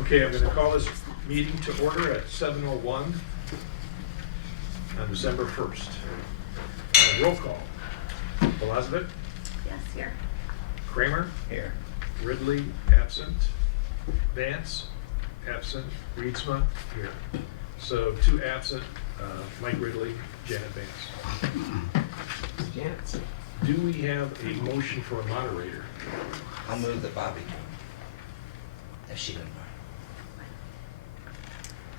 Okay, I'm going to call this meeting to order at 7:01 on December 1st. Roll call. Elizabeth, Yes, here. Kramer, Here. Ridley, absent. Vance, absent. Reedsma, here. So 2 absent, Mike Ridley, Janet Vance. Janet. Do we have a motion for a moderator? I'll move the Bobby. If she didn't mind.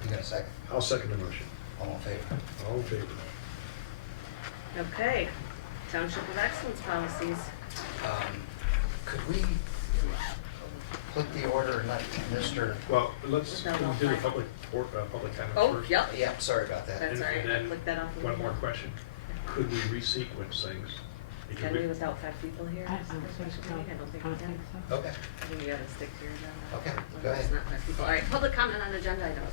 You got a second? I'll second the motion. All in favor? All in favor? Okay, Township of Excellence policies. Could we put the order and let Mr. Well, let's No, do the public comments Oh, first. yep. Yeah, sorry about that. That's And- all right, and I then clicked that off. One more question. Could we resequence things? Because Can we without 5 people here? I Is don't there think special so. meeting? I don't think I we don't can. think so. Okay. I think you gotta stick to your agenda. Okay, When go there's ahead. not 5 people. All right, public comment on agenda items.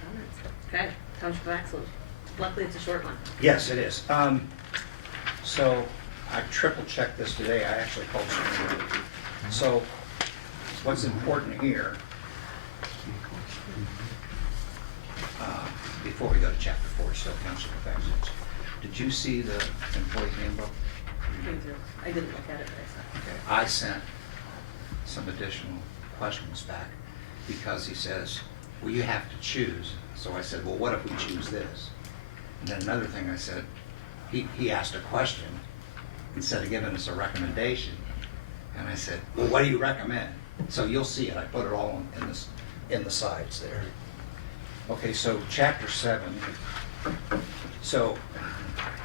Comments? Okay, Township of Excellence. Luckily, it's a short one. Yes, it is. So I triple checked this today. I actually called someone. So what's important here, before we go to chapter 4, still Township of Excellence, did you see the employee handbook? I didn't look at it, but Okay, I sent some additional questions back because he says, well, you have to choose. So I said, well, what if we choose this? And then another thing I said, he asked a question instead of giving us a recommendation. And I said, well, what do you recommend? So you'll see it. I put it all in the sides there. Okay, so chapter 7. So,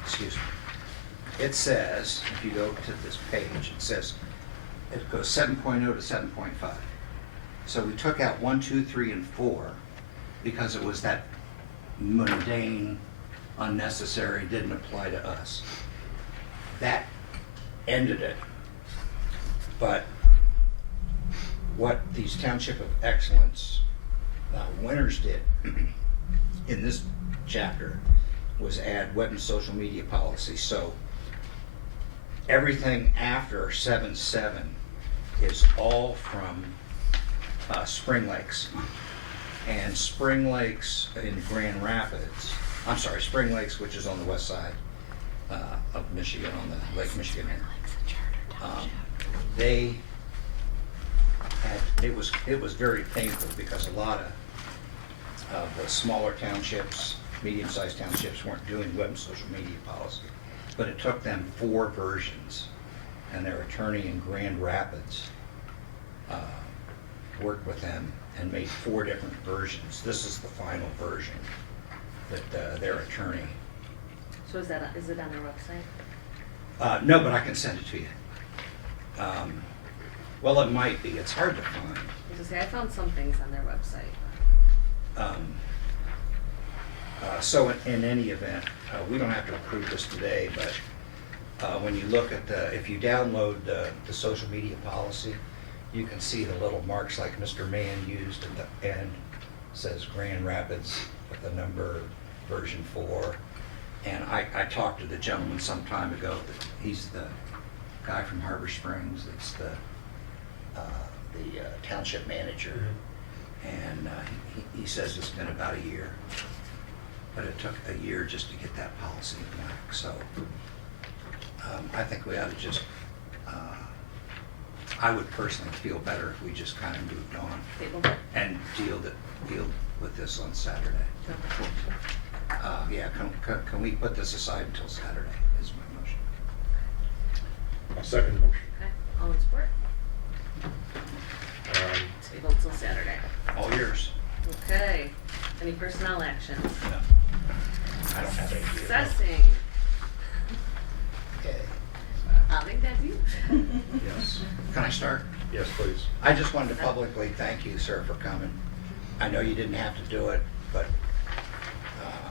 excuse me. It says, if you go to this page, it says, it goes 7.0 to 7.5. So we took out 1, 2, 3, and 4 because it was that mundane, unnecessary, didn't apply to us. That ended it. But what these Township of Excellence winners did in this chapter was add web and social media policy. So everything after 7.7 is all from Spring Lakes. And Spring Lakes in Grand Rapids, I'm sorry, Spring Lakes, which is on the west side of Michigan, on the Lake Michigan. They had, it was very painful because a lot of the smaller townships, medium-sized townships weren't doing web and social media policy. But it took them 4 versions, and their attorney in Grand Rapids worked with them and made 4 different versions. This is the final version that their attorney. So is it on our website? No, but I can send it to you. Well, it might be. It's hard to find. I was gonna say, I found some things on their website. So in any event, we don't have to approve this today, but when you look at if you download the social media policy, you can see the little marks like Mr. Mann used at the end. Says Grand Rapids with the number version 4. And I talked to the gentleman some time ago. He's the guy from Harbor Springs. It's the township manager. And he says it's been about a year. But it took a year just to get that policy back. So I think we ought to just, I would personally feel better if we just kind of moved on Table. and deal with this on Saturday. Yeah, can we put this aside until Saturday is my motion. I'll second the motion. Okay, all in support? Table until Saturday. All yours. Okay, any personnel actions? No. I don't have any. Assessing. Okay. I think that's you. Yes. Can I start? Yes, please. I just wanted to publicly thank you, sir, for coming. I know you didn't have to do it, but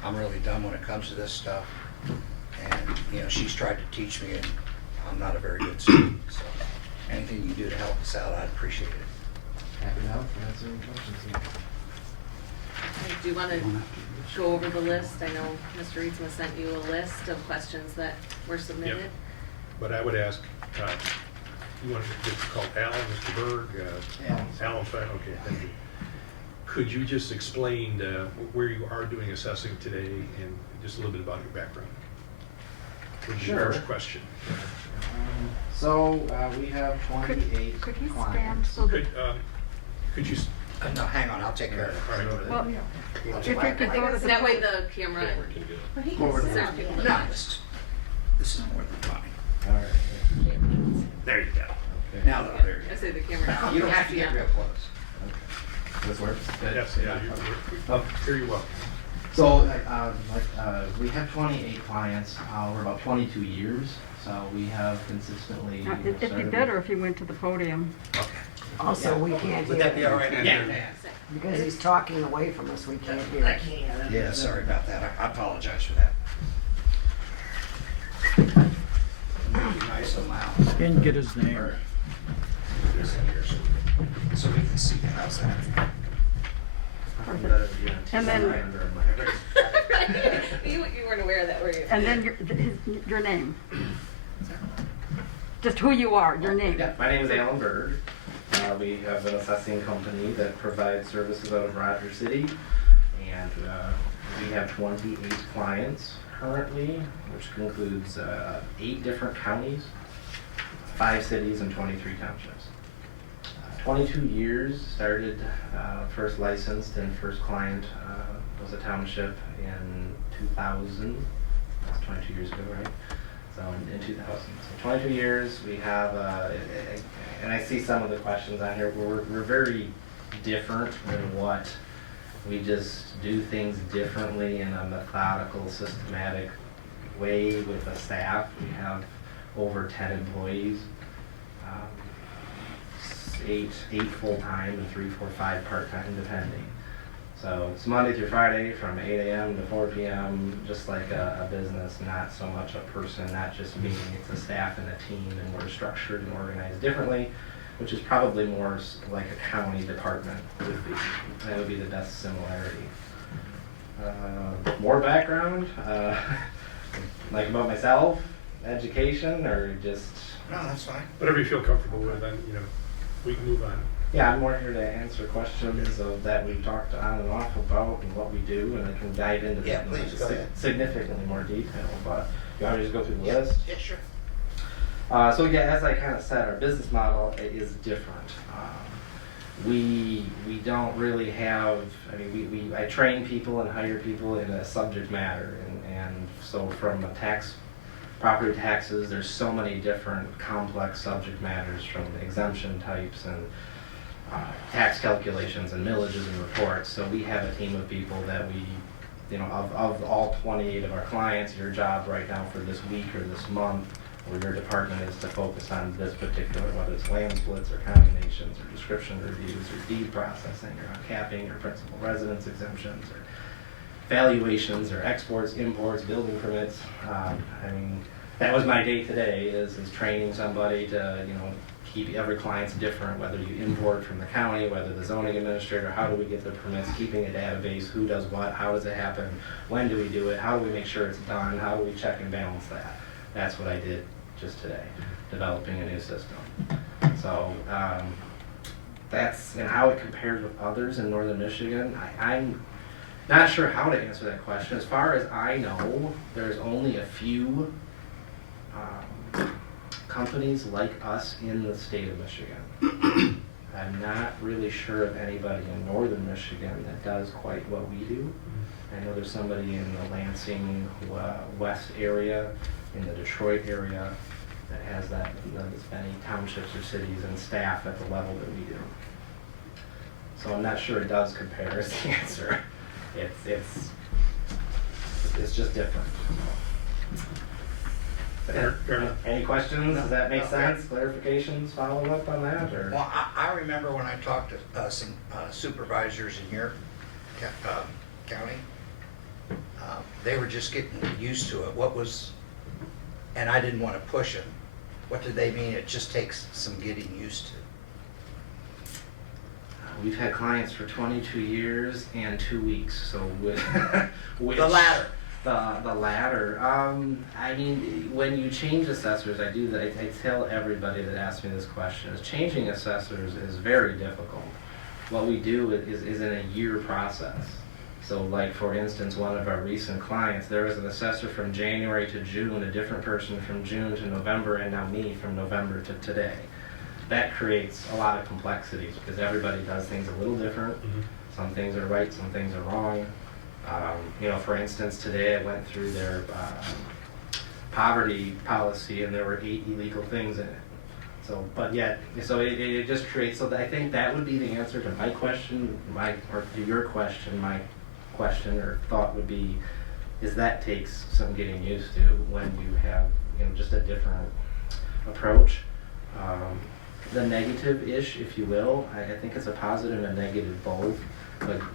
I'm really dumb when it comes to this stuff. And, she's tried to teach me, and I'm not a very good student. So anything you do to help us out, I'd appreciate it. Happy to help, answer any questions. Okay, do you want to go over the list? I know Mr. Reedsma sent you a list of questions that were submitted. But I would ask, you want to get called Alan, Mr. Berg? Alan, fine, okay, thank you. Could you just explain where you are doing assessing today and just a little bit about your background? Would be the Sure. first question. So, we have 28 Could he stand clients. so that, Could you, No, hang on, I'll take care of it. all right, well, if you could go to So the. that way the camera. But he Forward. can Sorry, sit. people No, don't- this is more than fine. All right. there you go. Okay. Now that I'm here. I say the camera. You don't have to get real close. Okay. This works? Good? Yes, yeah, Oh. hear you well. So, we have 28 clients. We're about 22 years, so we have consistently. Now, It'd be started better with- if you went to the podium. Okay. Also, we can't Would that be hear all him right? Yeah. because he's talking away from us. We can't hear him. Yeah, sorry about that. I apologize for that. Nice and loud. Didn't get his name. Or- this in here so we can see. How's that? And then- You weren't aware of that, were you? And then your name. Just who you are, your name. Yeah, my name is Alan Berg. We have an assessing company that provides services out of Rogers City, and we have 28 clients currently, which includes 8 different counties, 5 cities, and 23 townships. 22 years, started first licensed and first client was a township in 2000. That's 22 years ago, right? So in 2000. So 22 years, we have, and I see some of the questions on here, we're very different than what, we just do things differently in a methodical, systematic way with the staff. We have over 10 employees, 8 full-time and 3, 4, 5 part-time depending. So it's Monday through Friday from 8 a.m. to 4 p.m., just like a business, not so much a person, not just me. It's a staff and a team, and we're structured and organized differently, which is probably more like a county department would be. That would be the best similarity. More background, like about myself, education, or just... No, that's fine. Whatever you feel comfortable with, then, we can move on. Yeah, I'm more here to answer questions that we've talked on and off about and what we do, and I can dive into Yeah, that in please, go ahead. significantly more detail, but you want me to just go through the Yeah, list? yeah, sure. So yeah, as I kind of said, our business model is different. We don't really have, I train people and hire people in a subject matter, and so from property taxes, there's so many different complex subject matters, from exemption types and tax calculations and millages and reports. So we have a team of people that of all 28 of our clients, your job right now for this week or this month, or your department, is to focus on this particular, whether it's land splits or combinations or description reviews or deed processing or capping or principal residence exemptions or valuations or exports, imports, building permits. That was my day today, is training somebody to, keep every client's different, whether you import from the county, whether the zoning administrator, how do we get the permits, keeping a database, who does what, how does it happen, when do we do it, how do we make sure it's done, how do we check and balance that. That's what I did just today, developing a new system. So that's, and how it compares with others in northern Michigan, I'm not sure how to answer that question. As far as I know, there's only a few companies like us in the state of Michigan. I'm not really sure of anybody in northern Michigan that does quite what we do. I know there's somebody in the Lansing west area, in the Detroit area, that has that, as many townships or cities and staff at the level that we do. So I'm not sure it does compare is the answer. It's just different. Fair enough. Any questions? Does that make sense? Clarifications, follow up on that, or? Well, I remember when I talked to some supervisors in your county, they were just getting used to it. And I didn't want to push them. What did they mean? It just takes some getting used to. We've had clients for 22 years and 2 weeks, so with which The latter. The latter. I mean, when you change assessors, I do that. I tell everybody that asks me this question: is changing assessors is very difficult. What we do is in a year process. So, like for instance, one of our recent clients, there was an assessor from January to June, a different person from June to November, and now me from November to today. That creates a lot of complexities because everybody does things a little different. Some things are right, some things are wrong. You know, for instance, today I went through their poverty policy and there were 8 illegal things in it. So, but yet, so it just creates, so I think that would be the answer to my question, or to your question. My question or thought would be, is that takes some getting used to when you have, you know, just a different approach. The negative-ish, if you will, I think it's a positive and a negative both.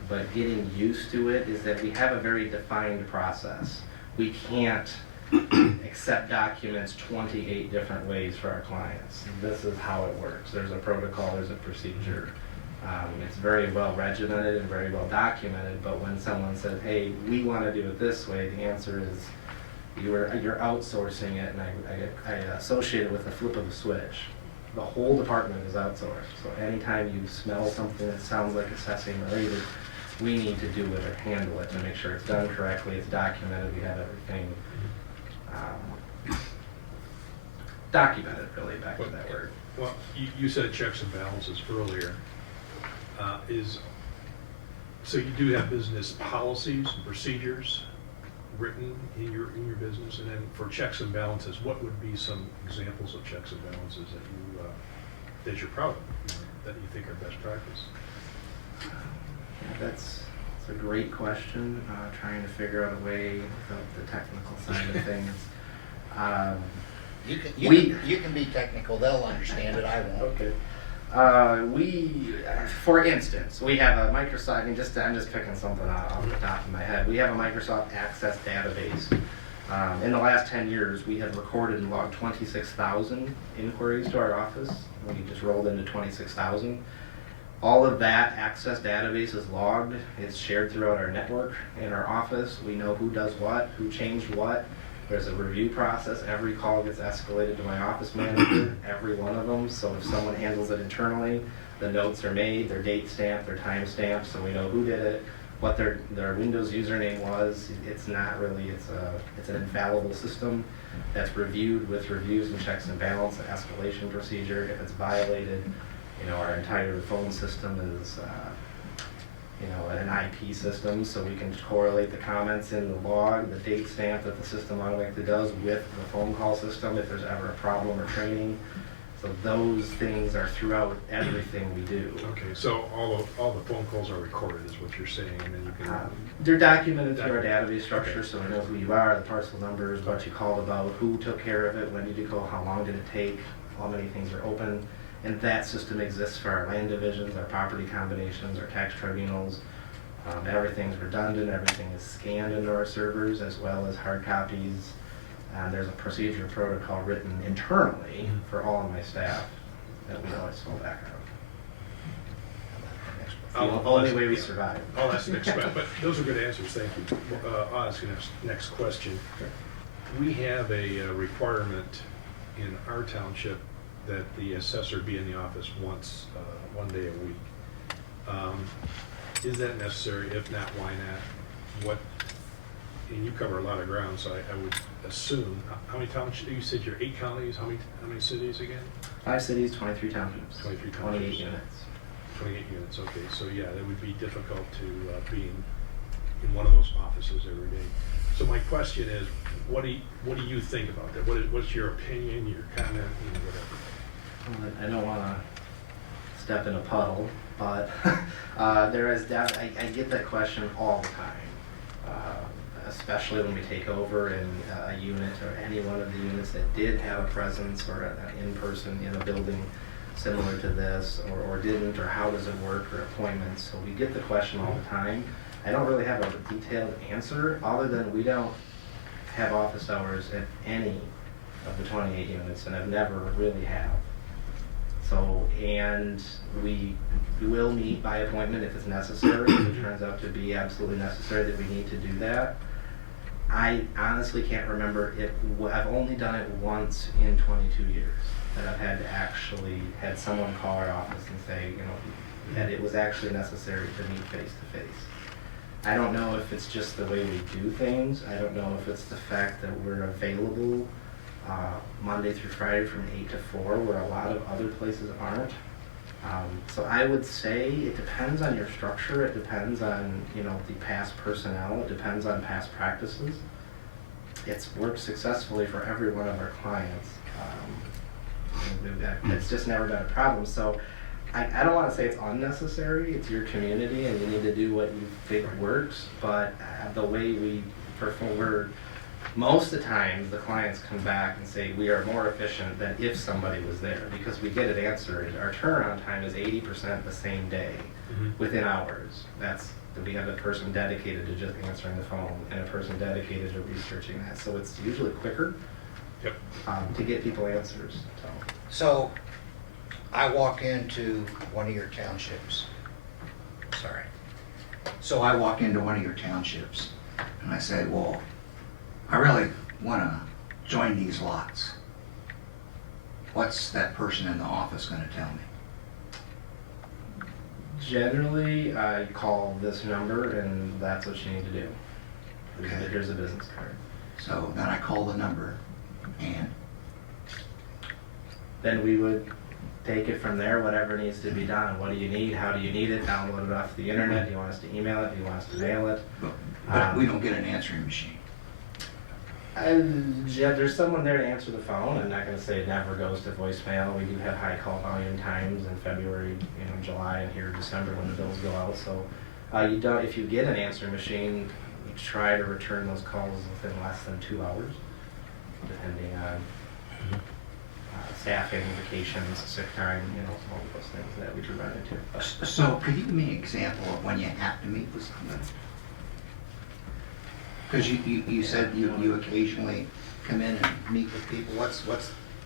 But getting used to it is that we have a very defined process. We can't accept documents 28 different ways for our clients. This is how it works. There's a protocol, there's a procedure. It's very well regimented and very well documented, but when someone says, hey, we want to do it this way, the answer is you're outsourcing it, and I associate it with the flip of a switch. The whole department is outsourced. So anytime you smell something that sounds like assessing related, we need to do it or handle it to make sure it's done correctly, it's documented, we have everything documented, really, back to that word. Well, you said checks and balances earlier. So you do have business policies and procedures written in your business, and then for checks and balances, what would be some examples of checks and balances that you're proud of, that you think are best practice? Yeah, that's a great question. Trying to figure out a way without the technical side of things. You can be technical, they'll understand it, I won't. Okay. For instance, we have a Microsoft, I'm just picking something off the top of my head. We have a Microsoft Access database. In the last 10 years, we have recorded and logged 26,000 inquiries to our office. We just rolled into 26,000. All of that Access database is logged. It's shared throughout our network in our office. We know who does what, who changed what. There's a review process. Every call gets escalated to my office manager, every one of them. So if someone handles it internally, the notes are made, they're date stamped, they're time stamped, so we know who did it, what their Windows username was. It's not really, it's an infallible system that's reviewed with reviews and checks and balance, an escalation procedure. If it's violated, you know, our entire phone system is an IP system, so we can correlate the comments in the log, the date stamp that the system automatically does with the phone call system if there's ever a problem or training. So those things are throughout everything we do. Okay, so all the phone calls are recorded, is what you're saying, and then you can. They're documented through our database structure, so we know who you are, the parcel numbers, what you called about, who took care of it, when did you call, how long did it take, how many things are open. And that system exists for our land divisions, our property combinations, our tax tribunals. Everything's redundant, everything is scanned into our servers as well as hard copies. And there's a procedure and protocol written internally for all of my staff that we always fall back on. The only way we survive. I'll ask the next question, but those are good answers, thank you. I'll ask you next question. We have a requirement in our township that the assessor be in the office one day a week. Is that necessary? If not, why not? And you cover a lot of ground, so I would assume, how many townships, you said you're 8 counties, how many cities again? 5 cities, 23 townships. 23 townships. 28 units. 28 units, okay, so yeah, that would be difficult to be in one of those offices every day. So my question is, what do you think about that? What's your opinion, your comment, whatever? I don't want to step in a puddle, but there is I get that question all the time, especially when we take over in a unit or any one of the units that did have a presence or an in-person in a building similar to this, or didn't, or how does it work, or appointments. So we get the question all the time. I don't really have a detailed answer other than we don't have office hours at any of the 28 units, and I've never really have. So, and we will meet by appointment if it's necessary. If it turns out to be absolutely necessary that we need to do that. I honestly can't remember it. I've only done it once in 22 years that I've had to actually had someone call our office and say, you know, that it was actually necessary to meet face to face. I don't know if it's just the way we do things. I don't know if it's the fact that we're available Monday through Friday from 8 to 4, where a lot of other places aren't. So I would say it depends on your structure. It depends on, you know, the past personnel. It depends on past practices. It's worked successfully for every one of our clients. It's just never been a problem. So I don't want to say it's unnecessary. It's your community, and you need to do what you think works. But the way we perform, most of the time, the clients come back and say we are more efficient than if somebody was there, because we get it answered. Our turnaround time is 80% the same day, within hours. We have a person dedicated to just answering the phone and a person dedicated to researching that. So it's usually quicker to get people answers. So, I walk into one of your townships. Sorry. So I walk into one of your townships and I say, well, I really want to join these lots. What's that person in the office going to tell me? Generally, I call this number and that's what you need to do. Okay. Here's a business card. So then I call the number and Then we would take it from there, whatever needs to be done. What do you need? How do you need it? Download it off the internet. Do you want us to email it? Do you want us to mail it? but we don't get an answering machine. Yeah, there's someone there to answer the phone. I'm not going to say it never goes to voicemail. We do have high call volume times in February, July, and here December when the bills go out. So you don't. If you get an answering machine, you try to return those calls within less than 2 hours, depending on staffing, vacations, sick time, all of those things that we do run into. So could you give me an example of when you have to meet with somebody? Because you said you occasionally come in and meet with people. What's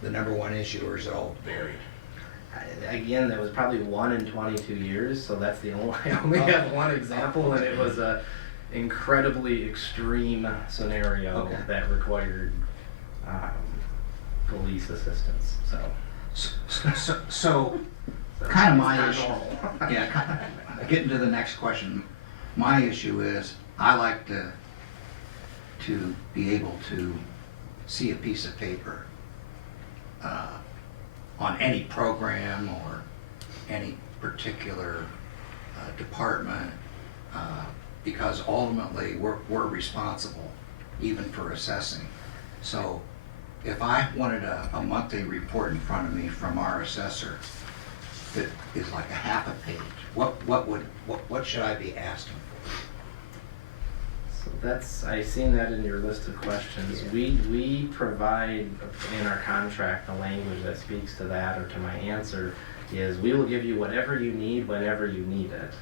the number one issue, or is it all varied? Again, that was probably 1 in 22 years, so that's the only. I only have one example, and it was a incredibly extreme scenario that required police assistance. So kind of my issue. Yeah, getting to the next question. My issue is I like to be able to see a piece of paper on any program or any particular department, because ultimately we're responsible even for assessing. So if I wanted a monthly report in front of me from our assessor that is like a half a page, what should I be asking for? So I've seen that in your list of questions. We provide in our contract the language that speaks to that, or to my answer is we will give you whatever you need whenever you need it.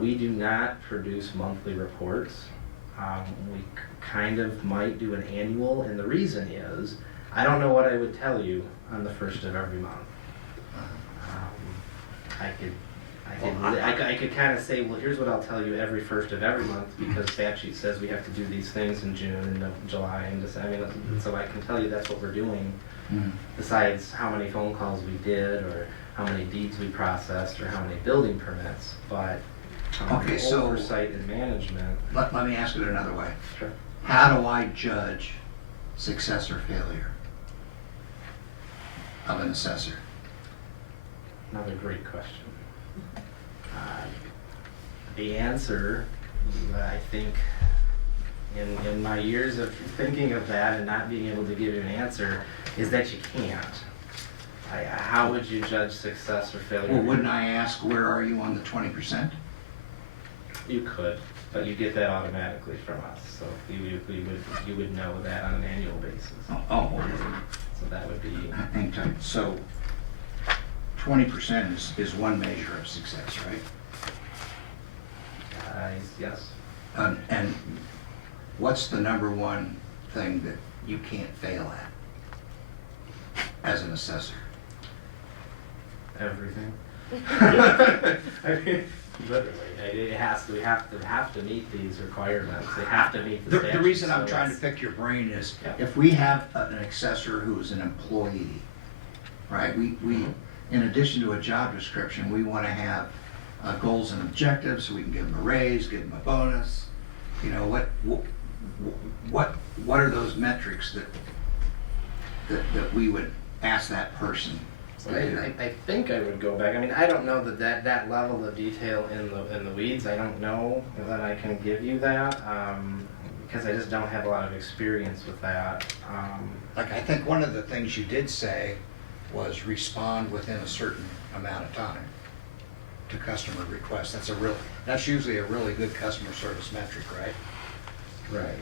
We do not produce monthly reports. We kind of might do an annual, and the reason is I don't know what I would tell you on the first of every month. I could kind of say, well, here's what I'll tell you every first of every month, because statute says we have to do these things in June and July and December. So I can tell you that's what we're doing. Besides how many phone calls we did, or how many deeds we processed, or how many building permits, but So oversight and management. let me ask it another way. Sure. How do I judge success or failure of an assessor? Another great question. The answer, I think, in my years of thinking of that and not being able to give you an answer, is that you can't. How would you judge success or failure? Well, wouldn't I ask, where are you on the 20%? You could, but you get that automatically from us. So you would know that on an annual basis. Oh, So that would be. hang tight. So 20% is one measure of success, right? Yes. And what's the number one thing that you can't fail at as an assessor? Everything. I mean, literally It has to, we have to meet these requirements. They have to meet the The statute. reason I'm so trying to it's- pick your brain is, Yeah. if we have an accessor who is an employee, right, we, in addition to a job description, we wanna have goals and objectives, so we can give them a raise, give them a bonus. You know, what are those metrics that we would ask that person So to do? I think I would go back. I mean, I don't know that level of detail in the weeds. I don't know that I can give you that, because I just don't have a lot of experience with that. Like, I think one of the things you did say was respond within a certain amount of time to customer requests. That's usually a really good customer service metric, right? Right.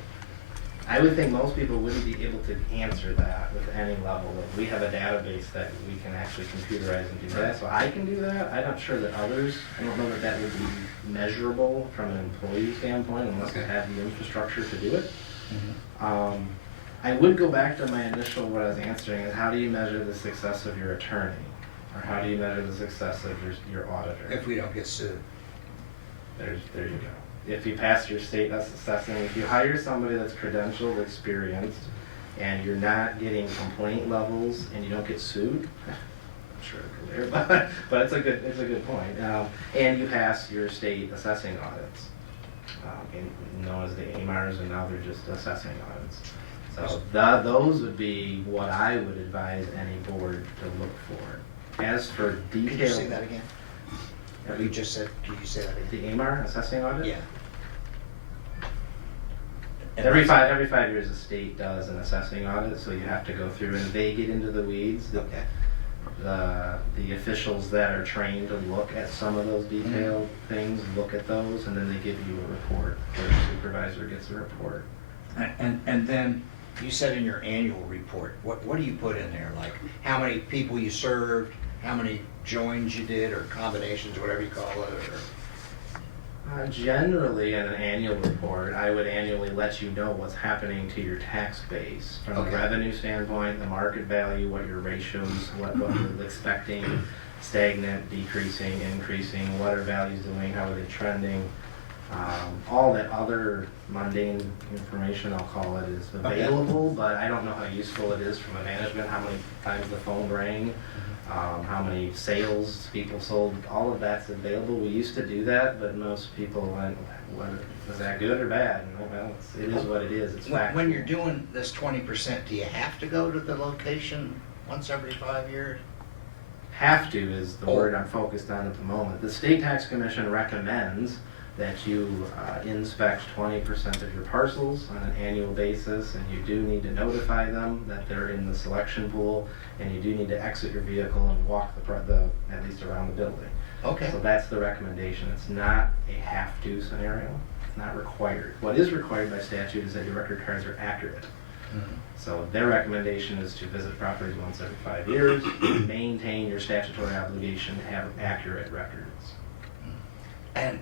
I would think most people wouldn't be able to answer that with any level. We have a database that we can actually computerize and do that, so I can do that. I'm not sure that others, I don't know that that would be measurable from an employee standpoint unless we Okay. have the infrastructure to do it. Mm-hmm. I would go back to my initial, what I was answering, is how do you measure the success of your attorney? Or how do you measure the success of your auditor? If we don't get sued. There you go. If you pass your state assessing, if you hire somebody that's credentialed, experienced, and you're not getting complaint levels and you don't get sued, I'm sure it'll go there, but it's a good point. And you pass your state assessing audits, known as the AMARs, and now they're just assessing audits. So those would be what I would advise any board to look for. As for detail. Could you say that again? You just said, could you say that again? The AMAR assessing audit? Yeah. And Every that's- 5 years, the state does an assessing audit, so you have to go through and they get into the weeds. Okay. The officials that are trained to look at some of those detailed things, look at those, and then they give you a report, or the supervisor gets a report. And then, you said in your annual report, what do you put in there? Like, how many people you served, how many joins you did, or combinations, whatever you call it, or? Generally, in an annual report, I would annually let you know what's happening to your tax base from Okay. a revenue standpoint, the market value, what your ratios, what you're expecting, stagnant, decreasing, increasing, what are values doing, how are they trending. All that other mundane information, I'll call it, is available, but I don't know how useful it is from a management, how many times the phone rang, how many sales people sold, all of that's available. We used to do that, but most people went, was that good or bad? And, well, it is what it is, it's factual. When you're doing this 20%, do you have to go to the location once every 5 years? Have to is the word I'm focused on at the moment. The State Tax Commission recommends that you inspect 20% of your parcels on an annual basis, and you do need to notify them that they're in the selection pool, and you do need to exit your vehicle and walk at least around the building. Okay. So that's the recommendation. It's not a have-to scenario. It's not required. What is required by statute is that your record cards are accurate. Mhm. So their recommendation is to visit properties once every 5 years, maintain your statutory obligation to have accurate records. And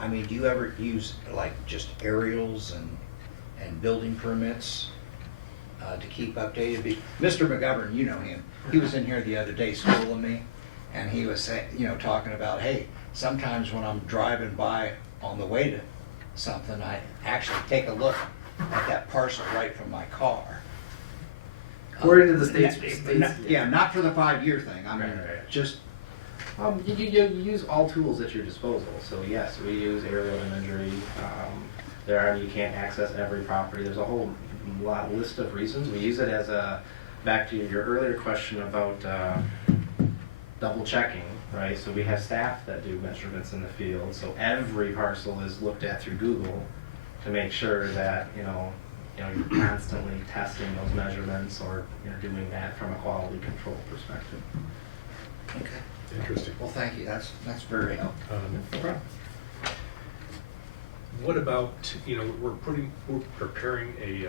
I mean, do you ever use like just aerials and building permits to keep updated? Mr. McGovern, you know him. He was in here the other day schooling me, and he was saying, talking about, hey, sometimes when I'm driving by on the way to something, I actually take a look at that parcel right from my car. According to the state's. Yeah, not for the 5-year thing. I mean, Right. just. You use all tools at your disposal. So yes, we use aerial imagery. You can't access every property. There's a whole list of reasons. We use it as back to your earlier question about double checking, right? So we have staff that do measurements in the field. So every parcel is looked at through Google to make sure that, you're constantly testing those measurements, or you're doing that from a quality control perspective. Okay. Interesting. Well, thank you. That's very helpful. No problem. What about, we're preparing a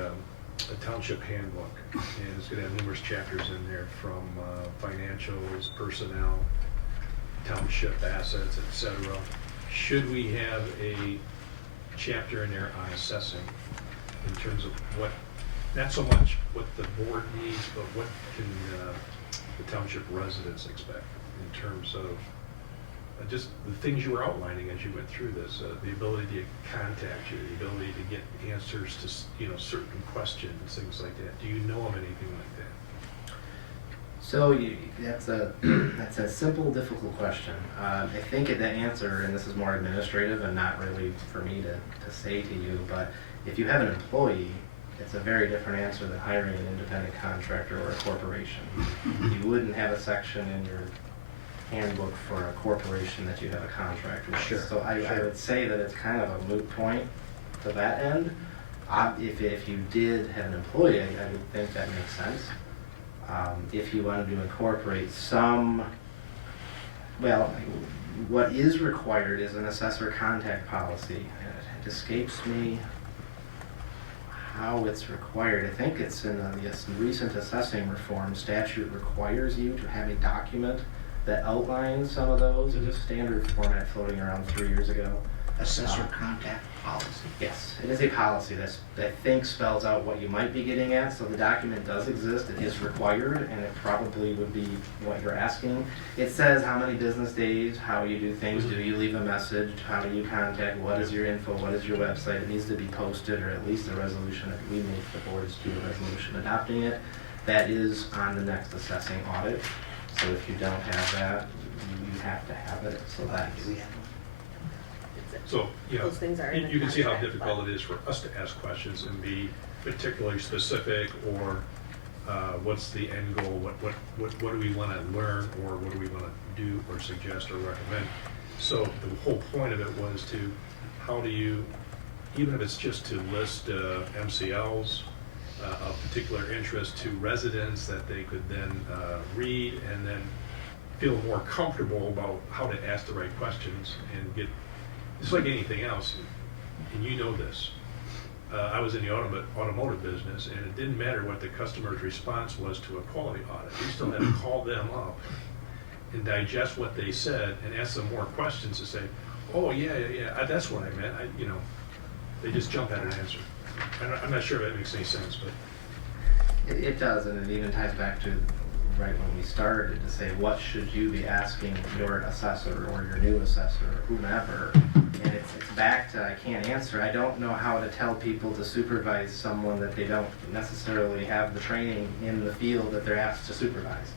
township handbook, and it's gonna have numerous chapters in there from financials, personnel, township assets, et cetera. Should we have a chapter in there on assessing in terms of what, not so much what the board needs, but what can the township residents expect in terms of just the things you were outlining as you went through this, the ability to contact you, the ability to get answers to, certain questions, things like that. Do you know of anything like that? So that's a simple, difficult question. I think that answer, and this is more administrative and not really for me to say to you, but if you have an employee, it's a very different answer than hiring an independent contractor or a corporation. You wouldn't have a section in your handbook for a corporation that you have a contract with. Sure, So I would say that it's kind of a moot point to that end. If you did have an employee, I would think that makes sense. If you wanted to incorporate what is required is an assessor contact policy. It escapes me how it's required. I think it's in the recent assessing reform statute requires you to have a document that outlines some of those. There's a standard format floating around 3 years ago. Assessor contact policy. Yes, it is a policy that I think spells out what you might be getting at, so the document does exist, it is required, and it probably would be what you're asking. It says how many business days, how you do things, do you leave a message, how do you contact, what is your info, what is your website, it needs to be posted, or at least a resolution, if we make the boards do a resolution adopting it. That is on the next assessing audit, so if you don't have that, you have to have it, so that's. Do we have one? So, Those things are in the you can see how contract, difficult but- it is for us to ask questions and be particularly specific, or what's the end goal, what do we want to learn, or what do we want to do or suggest or recommend. So the whole point of it was to, how do you, even if it's just to list MCLs of particular interest to residents that they could then read and then feel more comfortable about how to ask the right questions and get. It's like anything else, and you know this. I was in the automotive business, and it didn't matter what the customer's response was to a quality audit. We still had to call them up and digest what they said and ask them more questions to say, oh, yeah, that's what I meant. They just jump at an answer. I'm not sure if that makes any sense, but. It does, and it even ties back to right when we started to say, what should you be asking your assessor or your new assessor or whomever? And it's back to, I can't answer. I don't know how to tell people to supervise someone that they don't necessarily have the training in the field that they're asked to supervise.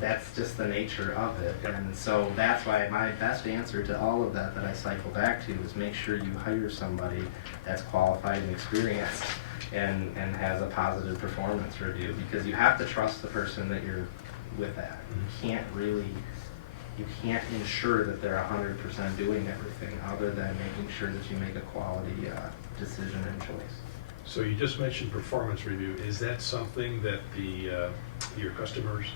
That's just the nature of it. And so that's why my best answer to all of that I cycle back to is make sure you hire somebody that's qualified and experienced and has a positive performance review, because you have to trust the person that you're with that. You can't ensure that they're 100% doing everything other than making sure that you make a quality decision and choice. So you just mentioned performance review. Is that something that your customers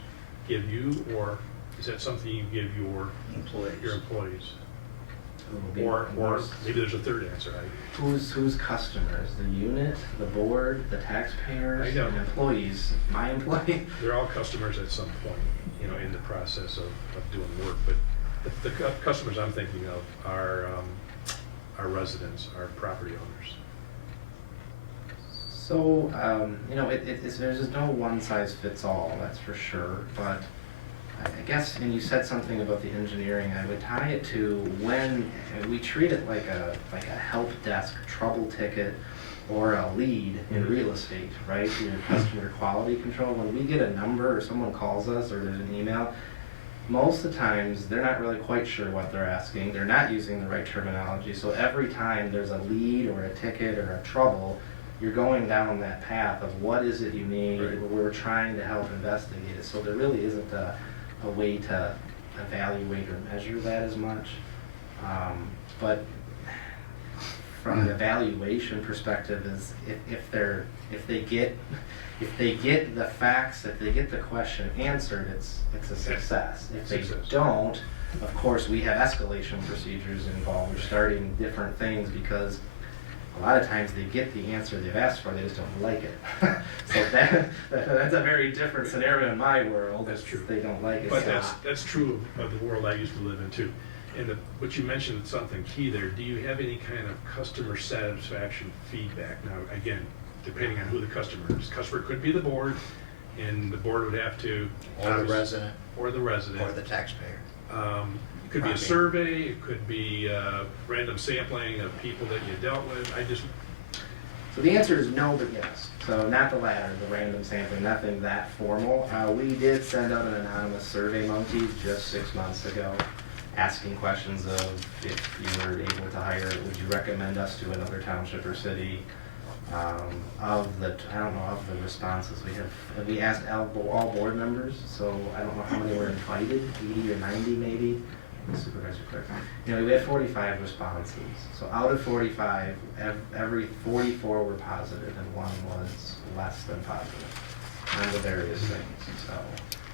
give you, or is that something you give your employees? Or maybe there's a third answer. Who's customers? The unit, the board, the taxpayers, I know. and employees. My employee. They're all customers at some point, in the process of doing work. But the customers I'm thinking of are our residents, our property owners. So, there's just no one size fits all, that's for sure, but I guess, and you said something about the engineering, I would tie it to when we treat it like a help desk trouble ticket or a lead in real estate, right? Your customer quality control. When we get a number or someone calls us or there's an email, most of the times they're not really quite sure what they're asking. They're not using the right terminology. So every time there's a lead or a ticket or a trouble, you're going down that path of what is it you need. Right. We're trying to help investigate it. So there really isn't a way to evaluate or measure that as much. But from an evaluation perspective, is if they get the facts, if they get the question answered, it's a success. If they don't, of course, we have escalation procedures involved. We're starting different things because a lot of times they get the answer they've asked for, they just don't like it. So that's a very different scenario in my world. That's true. They don't like it. But so- that's true of the world I used to live in too. And what you mentioned something key there. Do you have any kind of customer satisfaction feedback? Now, again, depending on who the customer is. Customer could be the board, and the board would have to. Or the resident. Or the resident. Or the taxpayer. It could be a Right. survey, it could be random sampling of people that you dealt with. So the answer is no, but yes. So not the latter, the random sampling, nothing that formal. We did send out an anonymous survey monkey just 6 months ago, asking questions of if you were able to hire, would you recommend us to another township or city? Of the responses we asked all board members, so I don't know how many were invited, 80 or 90 maybe. The supervisor clerk. You know, we had 45 responses. So out of 45, every 44 were positive and one was less than positive on the various things. So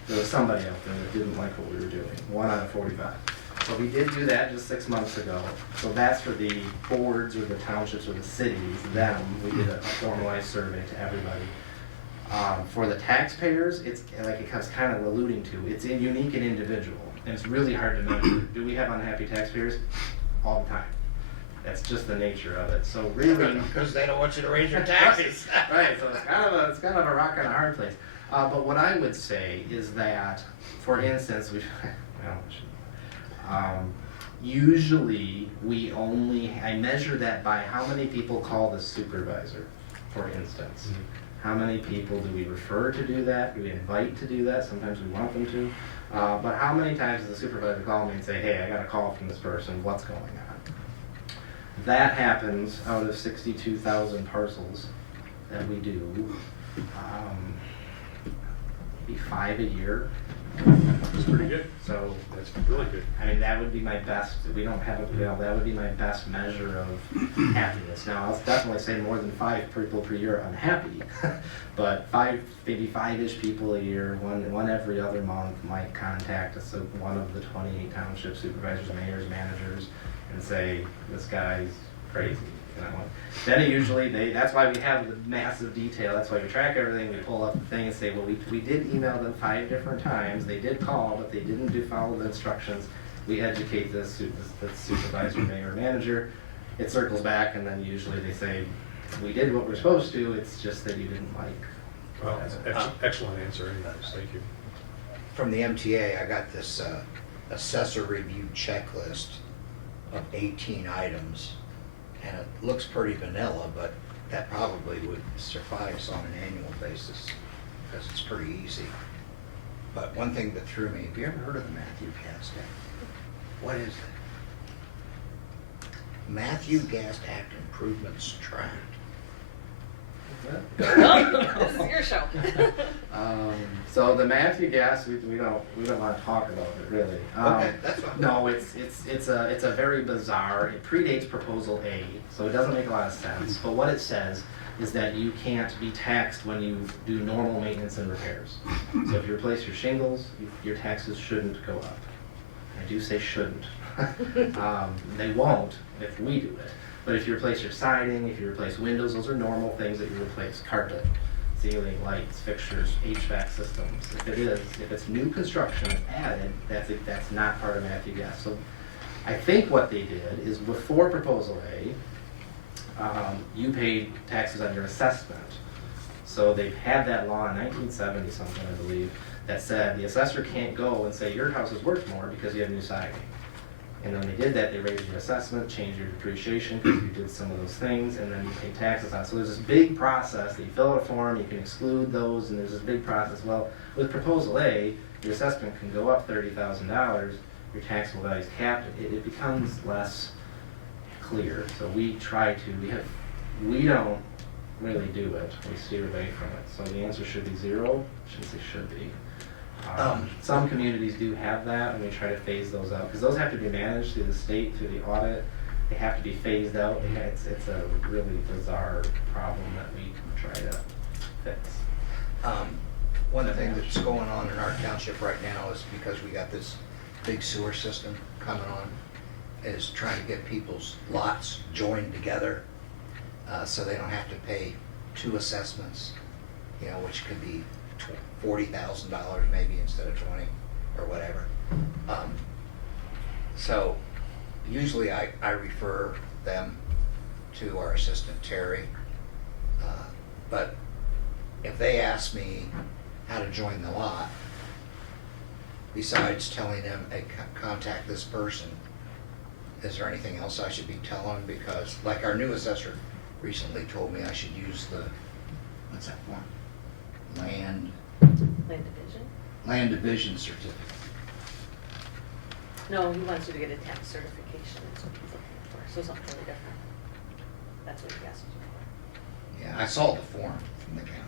there was somebody out there that didn't like what we were doing. 1 out of 45. So we did do that just 6 months ago. So that's for the boards or the townships or the cities. Them, we did a formalized survey to everybody. For the taxpayers, it's like it was kind of alluding to. It's unique and individual. And it's really hard to measure. Do we have unhappy taxpayers? All the time. That's just the nature of it. So really, Because they don't want you to raise your taxes. right. So it's kind of a rock and a hard place. But what I would say is that, for instance, usually I measure that by how many people call the supervisor, for instance. How many people do we refer to do that? Do we invite to do that? Sometimes we want them to. But how many times does the supervisor call me and say, hey, I got a call from this person, what's going on? That happens out of 62,000 parcels that we do, maybe 5 a year. That's pretty good. So That's really good. I mean, that would be my best, that would be my best measure of happiness. Now, I'll definitely say more than 5 people per year are unhappy, but maybe 5-ish people a year, one every other month might contact us, one of the 28 township supervisors, mayors, managers, and say, this guy's crazy. You know? Then usually that's why we have the massive detail, that's why we track everything, we pull up the thing and say, well, we did email them 5 different times, they did call, but they didn't follow the instructions. We educate the supervisor, mayor, manager, it circles back, and then usually they say, we did what we're supposed to, it's just that you didn't like. Well, excellent answer anyways, thank you. From the MTA, I got this assessor review checklist of 18 items. And it looks pretty vanilla, but that probably would suffice on an annual basis because it's pretty easy. But one thing that threw me, have you ever heard of the Matthew Gast Act? What is that? Matthew Gast Act Improvements Tract. This is your show. So the Matthew Gas, we don't want to talk about it really. Okay, that's fine. No, it's a very bizarre. It predates Proposal A, so it doesn't make a lot of sense. But what it says is that you can't be taxed when you do normal maintenance and repairs. So if you replace your shingles, your taxes shouldn't go up. I do say shouldn't. They won't if we do it. But if you replace your siding, if you replace windows, those are normal things that you replace. Carpet, ceiling, lights, fixtures, HVAC systems. If it's new construction added, that's not part of Matthew Gas. So I think what they did is before Proposal A, you paid taxes on your assessment. So they had that law in 1970 something, I believe, that said the assessor can't go and say your house is worth more because you have new siding. And when they did that, they raised your assessment, changed your depreciation because you did some of those things, and then you pay taxes on it. So there's this big process that you fill out a form, you can exclude those, and there's this big process. Well, with Proposal A, your assessment can go up $30,000, your taxable value is capped, it becomes less clear. So we don't really do it, we steer away from it. So the answer should be 0, I shouldn't say should be. Some communities do have that, and we try to phase those out, because those have to be managed through the state, through the audit. They have to be phased out. It's a really bizarre problem that we try to fix. One thing that's going on in our township right now is because we got this big sewer system coming on, is trying to get people's lots joined together so they don't have to pay 2 assessments, you know, which could be $40,000 maybe instead of 20 or whatever. So usually I refer them to our assistant Terry, but if they ask me how to join the lot, besides telling them, hey, contact this person, is there anything else I should be telling? Because like our new assessor recently told me I should use the, what's that form? Land division certificate. No, he wants you to get a tax certification, that's what he's looking for, so something really different. That's what he asked you for. Yeah, I saw the form from the county.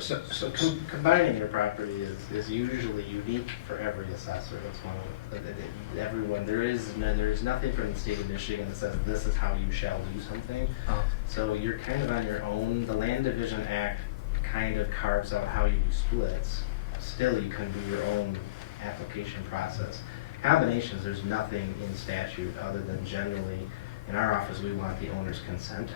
So combining your property is usually unique for every assessor. That's one of everyone. There is nothing from the state of Michigan that says this is how you shall do something. Oh. So you're kind of on your own. The Land Division Act kind of carves out how you do splits. Still, you can do your own application process. Combinations, there's nothing in statute other than generally, in our office, we want the owner's consent.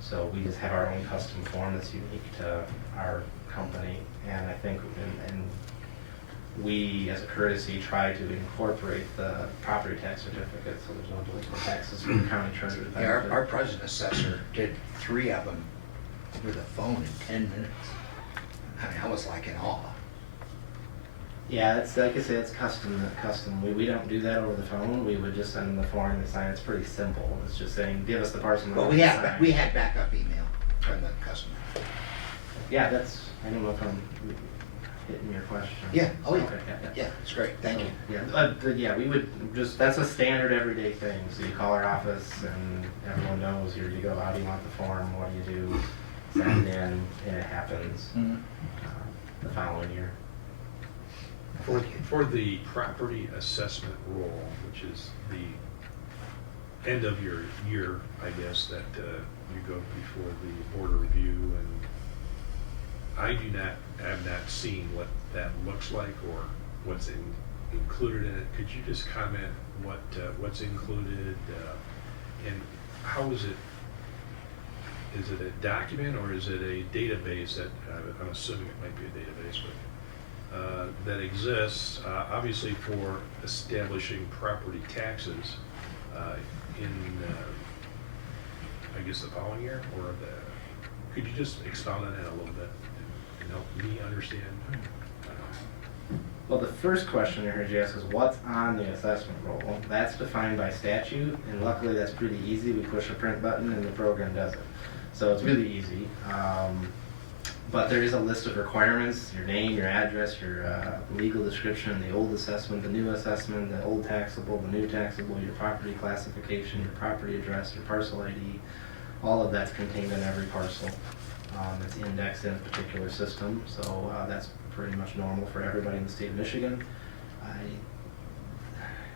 So we just have our own custom form that's unique to our company. And I think, and we, as a courtesy, try to incorporate the property tax certificate so there's no delinquent taxes for the county treasurer's Yeah, benefit. our present assessor did 3 of them over the phone in 10 minutes. I mean, I was like in awe. Yeah, it's like I say, it's custom. We don't do that over the phone. We would just send them the form and sign. It's pretty simple. It's just saying, give us the parcel number. But we had backup email from the customer. Yeah, that's, I don't know if I'm hitting your question. Yeah, oh yeah, Okay, yeah, it's great, thank you. Yeah, but yeah, we would just, that's a standard everyday thing. So you call our office and everyone knows, here you go, how do you want the form, what do you do? Send it in, and it happens the following year. For the property assessment role, which is the end of your year, I guess, that you go before the board of review, and I have not seen what that looks like or what's included in it. Could you just comment what's included and how is it? Is it a document or is it a database that I'm assuming it might be a database, but that exists obviously for establishing property taxes in I guess the following year, or could you just expound on that a little bit and help me understand? Well, the first question I heard you ask is what's on the assessment roll? That's defined by statute, and luckily that's pretty easy. We push a print button and the program does it. So it's really easy. But there is a list of requirements: your name, your address, your legal description, the old assessment, the new assessment, the old taxable, the new taxable, your property classification, your property address, your parcel ID. All of that's contained in every parcel. It's indexed in a particular system, so that's pretty much normal for everybody in the state of Michigan.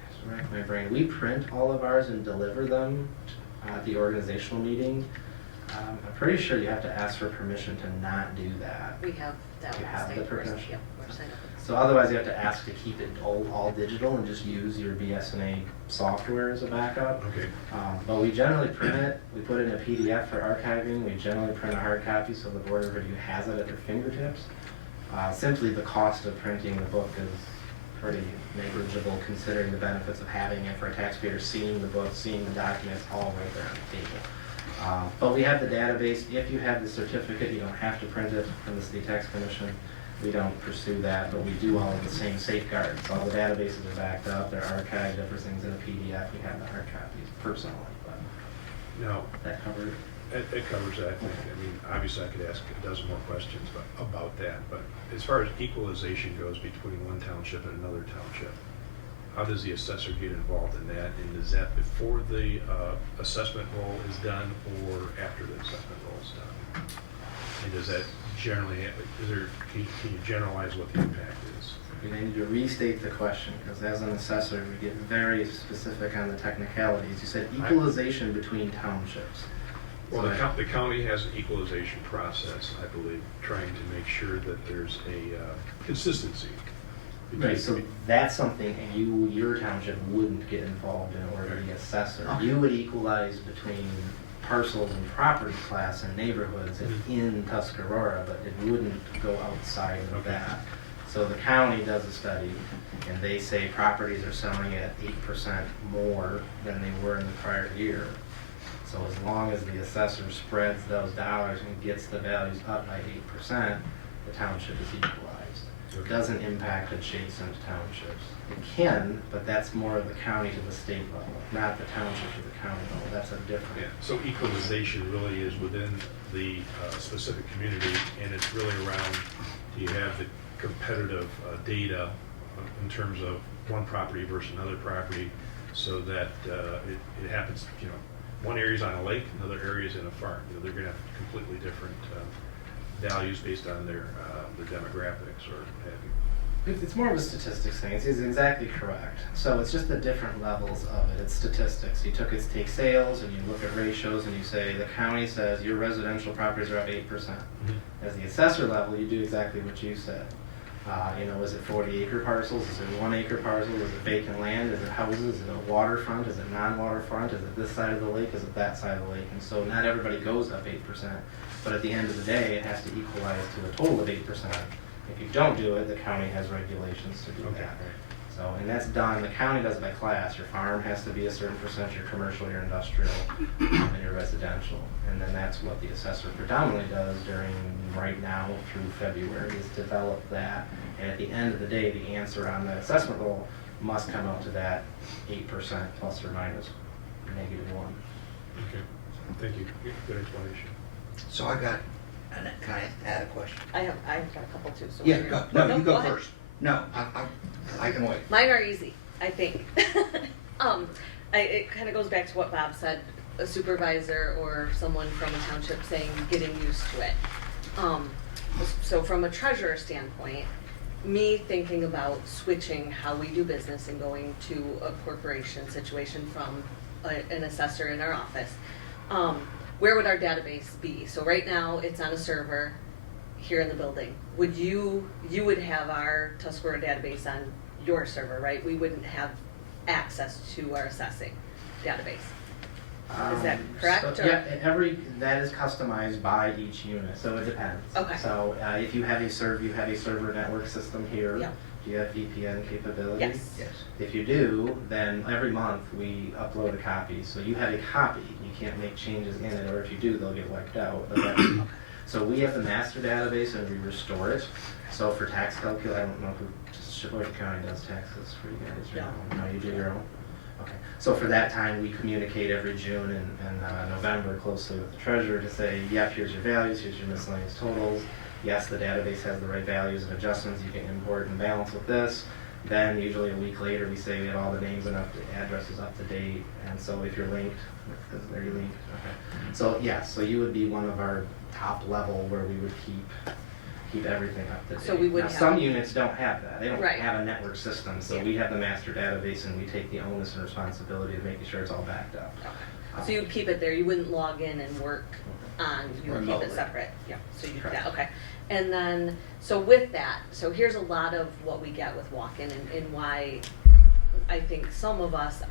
Just rack my brain. We print all of ours and deliver them at the organizational meeting. I'm pretty sure you have to ask for permission to not do that. We have that You one. have the permission? Yep, we're signed up with So otherwise you have to ask to keep it all digital and just use your BSNA software as a backup. Okay. But we generally print it, we put it in a PDF for archiving, we generally print a hard copy so the board of review has it at their fingertips. Simply the cost of printing the book is pretty negligible considering the benefits of having it for a taxpayer, seeing the book, seeing the documents, all right there on the table. But we have the database. If you have the certificate, you don't have to print it from the State Tax Commission. We don't pursue that, but we do all of the same safeguards. All the databases are backed up, they're archived, everything's in a PDF. We have the hard copies personally, but Now, that covered. it covers that. I mean, obviously I could ask a dozen more questions about that, but as far as equalization goes between one township and another township, how does the assessor get involved in that? And is that before the assessment roll is done or after the assessment roll is done? And does that generally, can you generalize what the impact is? We need to restate the question, because as an assessor, we get very specific on the technicalities. You said equalization between townships. Well, the county has an equalization process, I believe, trying to make sure that there's a consistency. Right, so that's something your township wouldn't get involved in, or the assessor. Okay. You would equalize between parcels and property class and neighborhoods in Tuscarora, but it wouldn't go outside of Okay. that. So the county does a study, and they say properties are selling at 8% more than they were in the prior year. So as long as the assessor spreads those dollars and gets the values up by 8%, the township is equalized. It Okay. doesn't impact adjacent townships. It can, but that's more of the county to the state level, not the township to the county level. That's a different. Yeah, so equalization really is within the specific community, and it's really around, do you have the competitive data in terms of one property versus another property, so that it happens, one area's on a lake, another area's in a farm. They're gonna have completely different values based on their demographics or what have you. It's more of a statistics thing. It's exactly correct. So it's just the different levels of it. It's statistics. You take sales and you look at ratios and you say the county says your residential properties are up 8%. As the assessor level, you do exactly what you said. Is it 40-acre parcels? Is it 1-acre parcel? Is it vacant land? Is it houses? Is it a waterfront? Is it non-waterfront? Is it this side of the lake? Is it that side of the lake? And so not everybody goes up 8%, but at the end of the day, it has to equalize to a total of 8%. If you don't do it, the county has regulations to do Okay. that. So, and that's done, the county does it by class. Your farm has to be a certain percent, your commercial, your industrial, and your residential. And then that's what the assessor predominantly does during, right now through February, is develop that. And at the end of the day, the answer on the assessment roll must come out to that 8% plus or minus -1. Okay, thank you. Good explanation. So can I add a question? I've got a couple too, so. Yeah, when go, you're- no, you go ahead. first. No, I can wait. Mine are easy, I think. It kind of goes back to what Bob said, a supervisor or someone from a township saying, getting used to it. So from a treasurer standpoint, me thinking about switching how we do business and going to a corporation situation from an assessor in our office, where would our database be? So right now, it's on a server here in the building. You would have our Tuscarora database on your server, right? We wouldn't have access to our assessing database. Is that correct, So, or- yeah, that is customized by each unit, so it depends. Okay. So if you have a server network system here. Yeah. Do you have VPN capabilities? Yes. Yes. If you do, then every month we upload a copy. So you have a copy. You can't make changes in it, or if you do, they'll get wiped out. But so we have the master database and we restore it. So for tax calcul, I don't know who Sheboygan County does taxes for you guys. No. No, you do your own. Okay. So for that time, we communicate every June and November closely with the treasurer to say, yep, here's your values, here's your miscellaneous totals. Yes, the database has the right values and adjustments. You can import and balance with this. Then usually a week later, we say we have all the names and addresses up to date. And so if you're linked, because they're linked. Okay. So yeah, so you would be one of our top level where we would keep everything up to date. So we would now, have- some units don't have that. They don't Right. have a network system. So Yeah. we have the master database and we take the onus and responsibility of making sure it's all backed up. Okay. So you'd keep it there, you wouldn't log in and work on, you would keep Remotely. it separate, yeah, so you do Correct. that, okay. And then, so with that, so here's a lot of what we get with walk-in and why I think some of us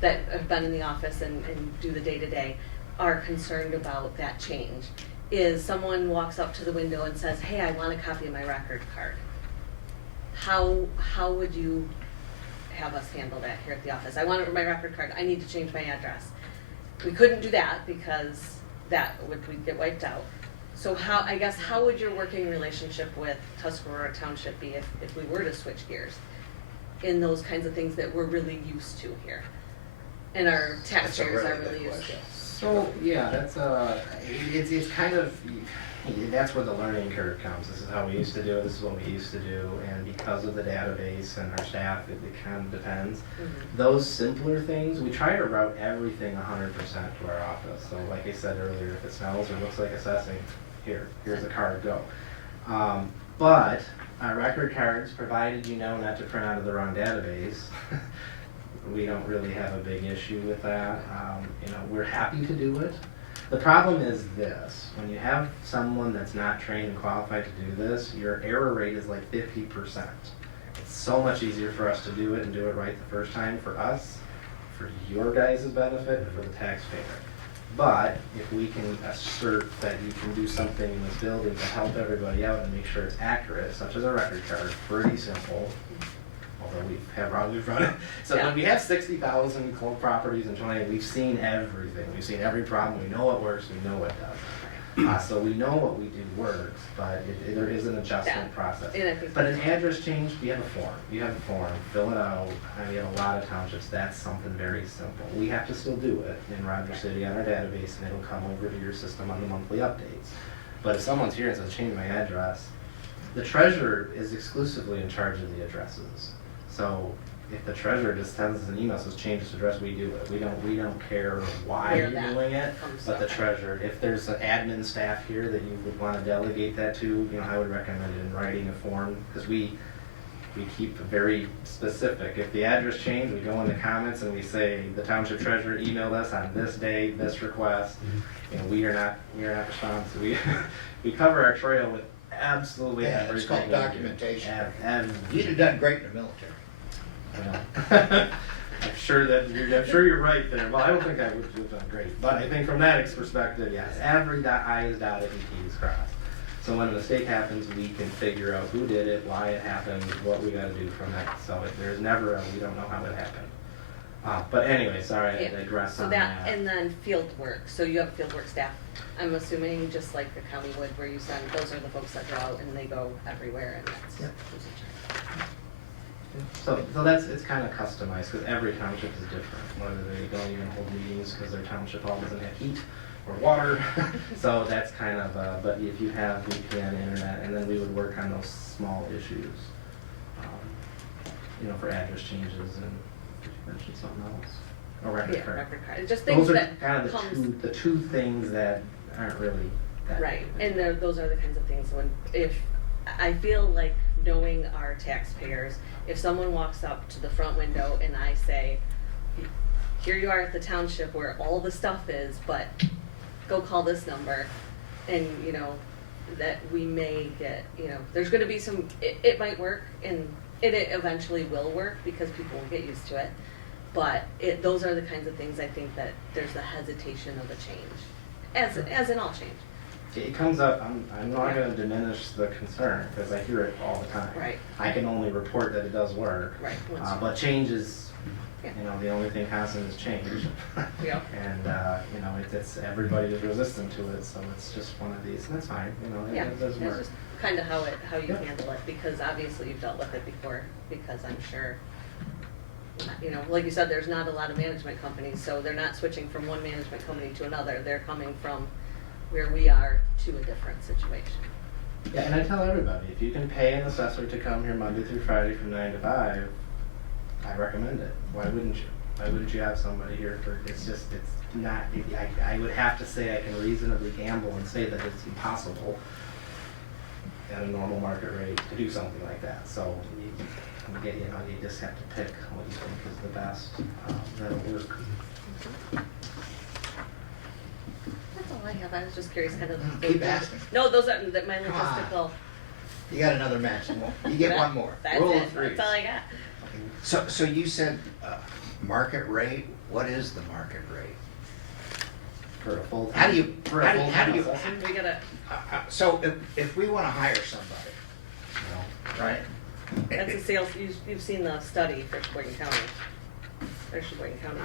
that have been in the office and do the day-to-day are concerned about that change. Is someone walks up to the window and says, hey, I want a copy of my record card. How would you have us handle that here at the office? I want my record card, I need to change my address. We couldn't do that because we'd get wiped out. So how would your working relationship with Tuscarora Township be if we were to switch gears in those kinds of things that we're really used to here? And our That's a taxpayers really are good really used to. question. So yeah, it's kind of, that's where the learning curve comes. This is how we used to do it. This is what we used to do, and because of the database and our staff, it kind of depends. Mhm. Those simpler things, we try to route everything 100% to our office. So like I said earlier, if it smells or looks like assessing, here's the card, go. But our record cards, provided you know not to print out of the wrong database, we don't really have a big issue with that. We're happy to do it. The problem is this: when you have someone that's not trained and qualified to do this, your error rate is like 50%. It's so much easier for us to do it and do it right the first time for us, for your guys' benefit, and for the taxpayer. But if we can assert that you can do something in this building to help everybody out and make sure it's accurate, such as a record card, pretty simple. Although we've run it. So Yeah. when we have 60,000 properties in 20, we've seen everything. We've seen every problem. We know what works. We know what doesn't. So we know what we do works, but there is an adjustment Yeah. process. And I think But an address change, we have a form. You have a form, fill it out. We have a lot of townships, that's something very simple. We have to still do it in Roger City on our database, and it'll come over to your system on the monthly updates. But if someone's here and says, change my address, the treasurer is exclusively in charge of the addresses. So if the treasurer just sends us an email, says change this address, we do it. We don't care why Where you're that doing it, comes but the from. treasurer, if there's an admin staff here that you would wanna delegate that to, you know, I would recommend it in writing a form, because we keep very specific. If the address change, we go in the comments and we say, the township treasurer emailed us on this day, this request. You know, we are not responsible. We cover our trail with absolutely Yeah, everything. it's called we do. documentation. And, You'd have done great in the military. I'm sure you're right there. Well, I don't think I would have done great, but I think from that perspective, yes, every I is dotted and T is crossed. So when a mistake happens, we can figure out who did it, why it happened, what we got to do from that. So there's never we don't know how it happened. But anyway, sorry, I Yeah. digress So on that, that. and then field work, so you have field work staff, I'm assuming just like the county would, where you send, those are the folks that go out and they go everywhere and that's Yep. who's in charge. So it's kind of customized, because every township is different, whether they don't even hold meetings because their township hall doesn't have heat or water. So that's kind of, but if you have VPN, internet, and then we would work on those small issues, you know, for address changes and, did you mention something else? Oh, record Yeah, card. record card, just things Those are that kind of comes. the two things that aren't really that. Right, big. and those are the kinds of things when, if, I feel like knowing our taxpayers, if someone walks up to the front window and I say, here you are at the township where all the stuff is, but go call this number, and, you know, that we may get, you know, there's gonna be some, it might work, and it eventually will work, because people will get used to it, but those are the kinds of things I think that there's a hesitation of a change, as in all change. It comes up, I'm not gonna diminish the concern, because I hear it all the time. Right. I can only report that it does work. Right. But change is, Yeah. you know, the only thing constant is change. Yeah. And, you know, it's, everybody is resistant to it, so it's just one of these, and that's fine, you know, Yeah, it does it's work. just kind of how you Yep. handle it, because obviously you've dealt with it before, because I'm sure, you know, like you said, there's not a lot of management companies, so they're not switching from one management company to another, they're coming from where we are to a different situation. Yeah, and I tell everybody, if you can pay an assessor to come here Monday through Friday from 9 to 5, I recommend it. Why wouldn't you? Why wouldn't you have somebody here for, it's not, I would have to say I can reasonably gamble and say that it's impossible at a normal market rate to do something like that. So, you know, you just have to pick what you think is the best, that'll work. That's all I have, I was just curious, kind of. Keep asking. No, those are, my Come on. logistical. You got another match. You get one more. That's Rule it, of threes. that's all I got. So you said, market rate, what is the market rate? For a full-time. How do you, for a how do full-time you, assessor? We gotta, so if we wanna hire somebody, you know, right? that's a sales, you've seen the study for Sheboygan County. There's Sheboygan County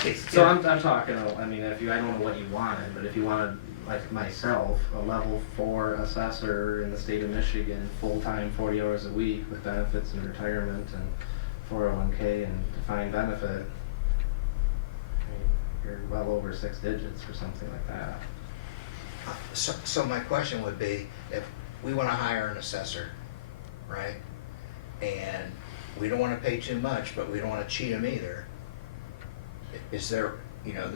study. So I'm talking, I mean, I don't know what you wanted, but if you wanted, like myself, a level 4 assessor in the state of Michigan, full-time, 40 hours a week with benefits and retirement and 401k and defined benefit, I mean, you're well over 6 digits or something like that. So my question would be, if we wanna hire an assessor, right? And we don't wanna pay too much, but we don't wanna cheat them either. Is there, you know,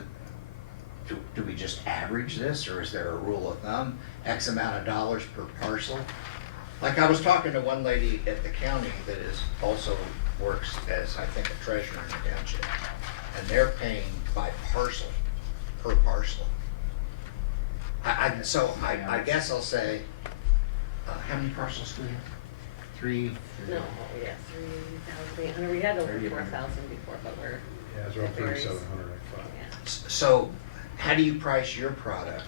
do we just average this, or is there a rule of thumb, X amount of dollars per parcel? Like I was talking to one lady at the county that is, also works as, I think, a treasurer in the township, and they're paying by parcel, per parcel. I guess I'll say, how many parcels do we have? 3? No, yeah, 3,800, we had over 4,000 before, but we're, Yeah, it's around It varies. 3,700, I thought. yeah. So, how do you price your product,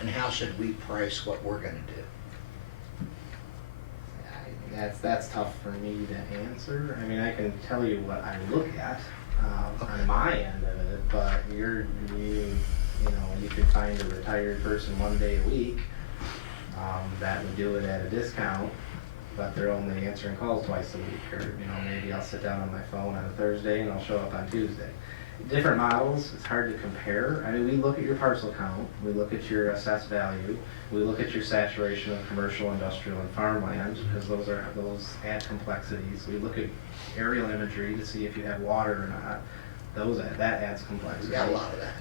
and how should we price what we're gonna do? That's tough for me to answer. I mean, I can tell you what I look at on my end of it, but you know, you could find a retired person 1 day a week, that would do it at a discount, but they're only answering calls twice a week, or, you know, maybe I'll sit down on my phone on a Thursday and I'll show up on Tuesday. Different models, it's hard to compare. I mean, we look at your parcel count, we look at your assessed value, we look at your saturation of commercial, industrial, and farmland, because those add complexities. We look at aerial imagery to see if you have water or not. That adds We complexity. got a lot of that.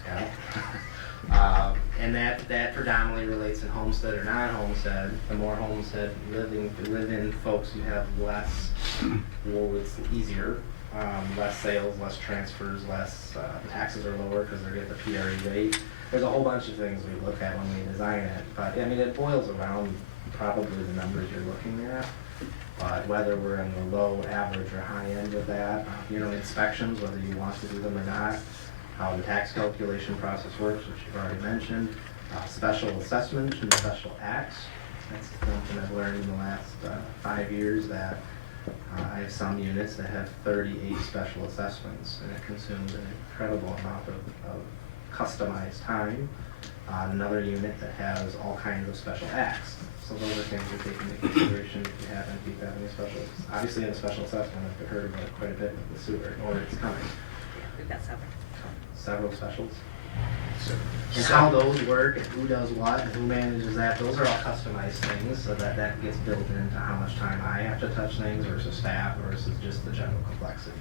Yeah. And that predominantly relates in homestead or non-homestead. The more homestead live-in folks you have, less, well, it's easier. Less sales, less transfers, less taxes are lower because they're at the PRE rate. There's a whole bunch of things we look at when we design it, but I mean, it boils around probably the numbers you're looking at. But whether we're in the low, average, or high end of that, you know, inspections, whether you want to do them or not, how the tax calculation process works, which you've already mentioned, special assessment and special acts. That's something I've learned in the last 5 years, that I have some units that have 38 special assessments, and it consumes an incredible amount of customized time. Another unit that has all kinds of special acts. So those are things to take into consideration if you have any special. Obviously, in a special assessment, I've heard about it quite a bit with the sewer, or it's coming. Yeah, we've got several. Several specials. So, And how those work, and who does what, and who manages that, those are all customized things, so that gets built into how much time I have to touch things versus staff versus just the general complexity.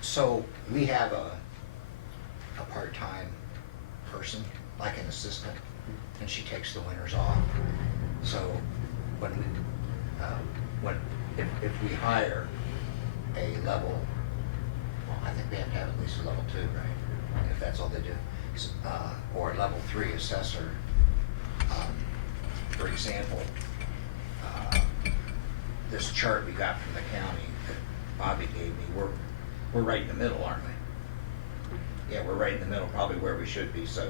So we have a part-time person, like an assistant, and she takes the winters off. So when if we hire a level, well, I think we have to have at least a level 2, right? If that's all they do, or a level 3 assessor. For example, this chart we got from the county that Bobby gave me, we're right in the middle, aren't we? Yeah, we're right in the middle, probably where we should be. So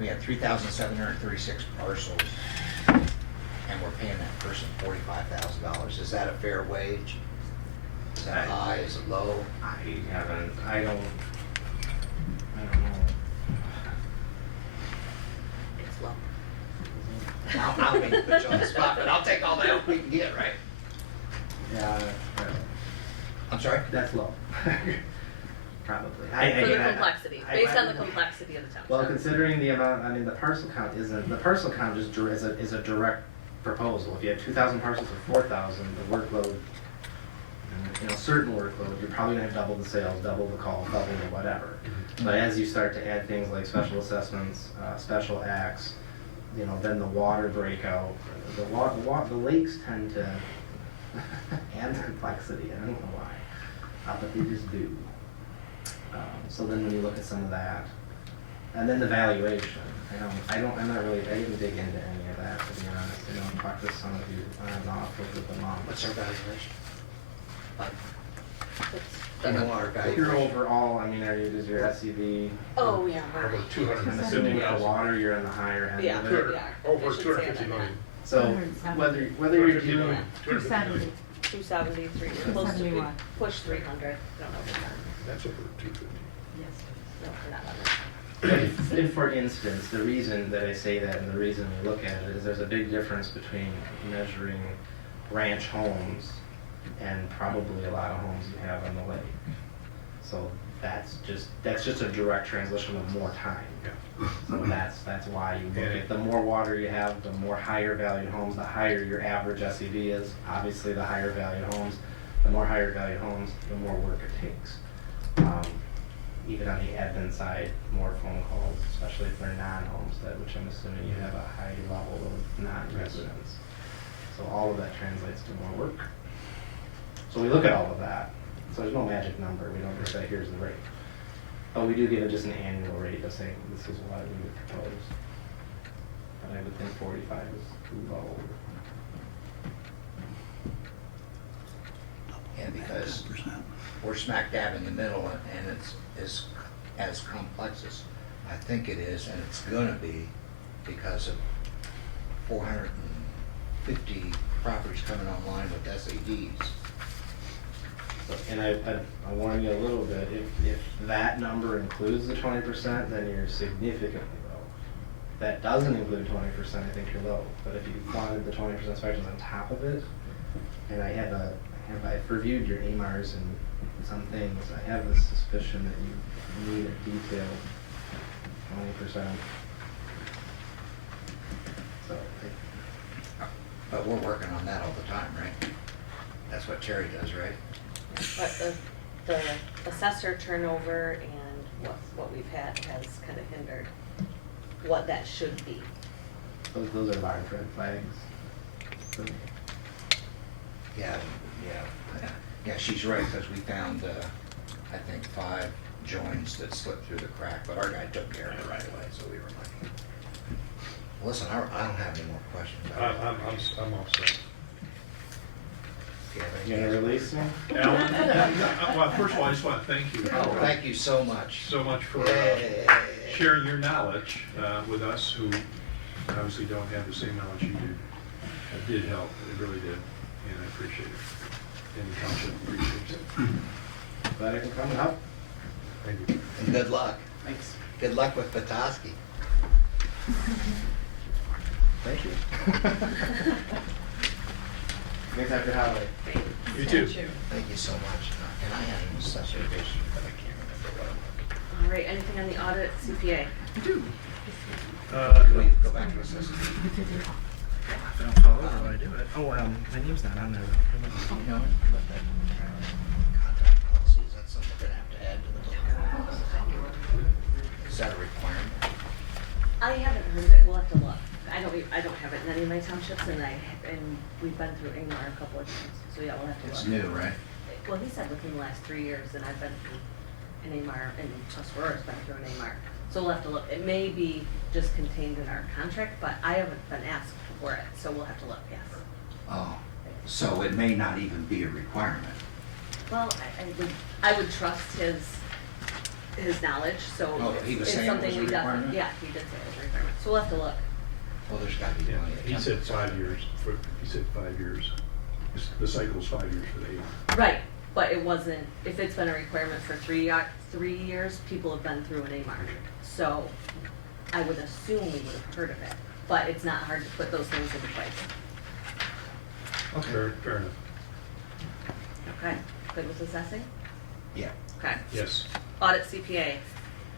we have 3,736 parcels, and we're paying that person $45,000. Is that a fair wage? Is that high? Is it low? I don't know. It's low. I'll make put you on the spot, but I'll take all the help we can get, right? Yeah, I'm sorry? that's low. Probably. For the complexity, based on the I- complexity of the township. Well, considering the amount, I mean, the parcel count just is a direct proposal. If you have 2,000 parcels or 4,000, the workload, you know, certain workload, you're probably gonna have double the sales, double the calls, double the whatever. But as you start to add things like special assessments, special acts, you know, then the water breakout, the lakes tend to add complexity. I don't know why, but they just do. So then when you look at some of that, and then the valuation, I didn't dig into any of that, to be honest. I don't talk to some of you on and off with the mom. What's our valuation? It's- You know our Your valuation. overall, I mean, is your SUV, Oh, yeah, Over we're, I'm 250,000. assuming with the water, you're on the higher end yeah, of it. yeah. Over I should say 250 that. million. So 270. whether you're 250 doing, million. 250 million. 273, close to, we 271. pushed 300, I don't know if we're done. That's over 250. Yes. No, we're not on that. if for instance, the reason that I say that and the reason we look at it is there's a big difference between measuring ranch homes and probably a lot of homes you have on the lake. So that's just a direct translation of more time. Yeah. So that's why you look at the more water you have, the more higher valued homes, the higher your average SEV is. Obviously, the higher valued homes, the more higher valued homes, the more work it takes. Even on the admin side, more phone calls, especially if they're non-homestead, which I'm assuming you have a high level of non-residents. So all of that translates to more work. So we look at all of that. So there's no magic number. We don't just say, here's the rate. But we do give it just an annual rate of saying, this is what we would propose. But I would think 45 is too low. Yeah, because we're smack dab in the middle, and it's as complex as I think it is, and it's gonna be because of 450 properties coming online with SADs. And I warn you a little bit, if that number includes the 20%, then you're significantly low. If that doesn't include 20%, I think you're low. But if you wanted the 20% inspections on top of it, and I've reviewed your AMARs and some things, I have the suspicion that you need a detailed 20%. So, But we're working on that all the time, right? That's what Terry does, right? But the assessor turnover and what we've had has kind of hindered what that should be. those are large red flags. So, Yeah, yeah, she's right, because we found, I think, 5 joins that slipped through the crack, but our guy took care of it right away, so we were lucky. Listen, I don't have any more questions. I'm all set. Do you have You any? gonna release me? Alan, well, first of all, I just want to thank you. Oh, thank you so much. So much for Yay. sharing your knowledge with us who obviously don't have the same knowledge you do. It did help, it really did, and I appreciate it. And the township appreciates it. Glad I can come and help. Thank you. And good luck. Thanks. Good luck with Petoskey. Thank you. Thanks after holiday. You too. Thank you so much. And I had an assessor issue, but I can't remember what it was. All right, anything on the audit CPA? Wait, go back to assessor. If I don't follow it, how do I do it? Oh, my name's not on there though. You know, but that contract policy, is that something we're gonna have to add to the book? Is that a requirement? I haven't heard of it, we'll have to look. I don't have it in any of my townships, and we've been through AMAR a couple of times, so yeah, we'll have to look. It's new, right? Well, he said within the last 3 years, and I've been through an AMAR, and Tuscarora's been through an AMAR. So we'll have to look. It may be just contained in our contract, but I haven't been asked for it, so we'll have to look, yes. Oh, so it may not even be a requirement. Well, I would trust his knowledge, so Oh, he was it's saying it something was a we definitely, requirement? yeah, he did say it was a requirement, so we'll have to look. Well, there's gotta be Yeah, plenty of. he said templates. 5 years, he said 5 years. The cycle's 5 years for the AMR. Right, but it wasn't, if it's been a requirement for 3 years, people have been through an AMAR. So I would assume we would have heard of it, but it's not hard to put those things into place. Fair enough. Okay, good with assessing? Yeah, Okay. Yes. Audit CPA,